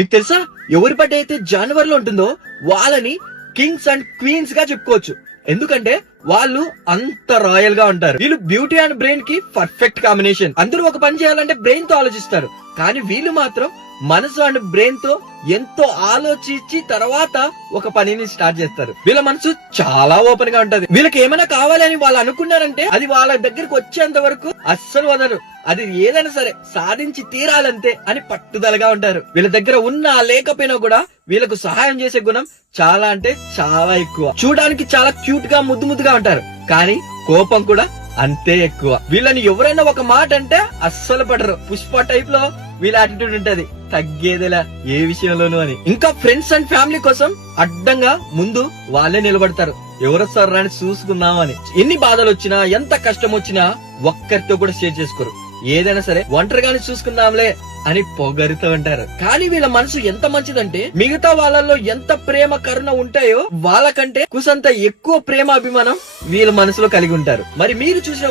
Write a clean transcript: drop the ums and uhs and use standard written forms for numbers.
మీకు తెలుసా, ఎవరి బర్త్డే అయితే జనవరిలో ఉంటుందో వాళ్ళని కింగ్స్ అండ్ క్వీన్స్ గా చెప్పుకోవచ్చు. ఎందుకంటే వాళ్ళు అంత రాయల్ గా ఉంటారు. వీళ్ళు బ్యూటీ అండ్ బ్రెయిన్ కి పర్ఫెక్ట్ కాంబినేషన్. అందరూ ఒక పని చేయాలంటే బ్రెయిన్ తో ఆలోచిస్తారు, కానీ వీళ్ళు మాత్రం మనసు అండ్ బ్రెయిన్ తో ఎంతో ఆలోచించి తర్వాత ఒక పనిని స్టార్ట్ చేస్తారు. వీళ్ళ మనసు చాలా ఓపెన్ గా ఉంటది. వీళ్ళకి ఏమైనా కావాలని వాళ్ళు అనుకున్నారంటే అది వాళ్ళ దగ్గరకు వచ్చేంత వరకు అస్సలు వదలరు. అది ఏదైనా సరే సాధించి తీరాలంతే అని పట్టుదలగా ఉంటారు. వీళ్ళ దగ్గర ఉన్నా లేకపోయినా కూడా వీళ్ళకు సహాయం చేసే గుణం చాలా అంటే చాలా ఎక్కువ. చూడడానికి చాలా క్యూట్ గా ముద్దు ముద్దుగా ఉంటారు, కానీ కోపం కూడా అంతే ఎక్కువ. వీళ్ళని ఎవరైనా ఒక మాట అంటే అస్సలు పడరు. పుష్ప టైప్ లో వీళ్ళ యాటిట్యూడ్ ఉంటది, తగ్గేదేలా ఏ విషయంలోనూ అని. ఇంకా ఫ్రెండ్స్ అండ్ ఫ్యామిలీ కోసం అడ్డంగా ముందు వాళ్ళే నిలబడతారు. ఎవరొస్తారు అని చూసుకుందామని. ఎన్ని బాధలు వచ్చినా ఎంత కష్టం వచ్చినా ఒక్కరితో కూడా షేర్ చేసుకోరు. ఏదైనా సరే ఒంటరిగానే చూసుకుందాంలే అని పొగరుతూ ఉంటారు. కానీ వీళ్ళ మనసు ఎంత మంచిదంటే మిగతా వాళ్ళల్లో ఎంత ప్రేమ కరుణ ఉంటాయో వాళ్ళకంటే కుసంత ఎక్కువ ప్రేమ అభిమానం వీళ్ళ మనసులో కలిగి ఉంటారు. మరి మీరు చూసిన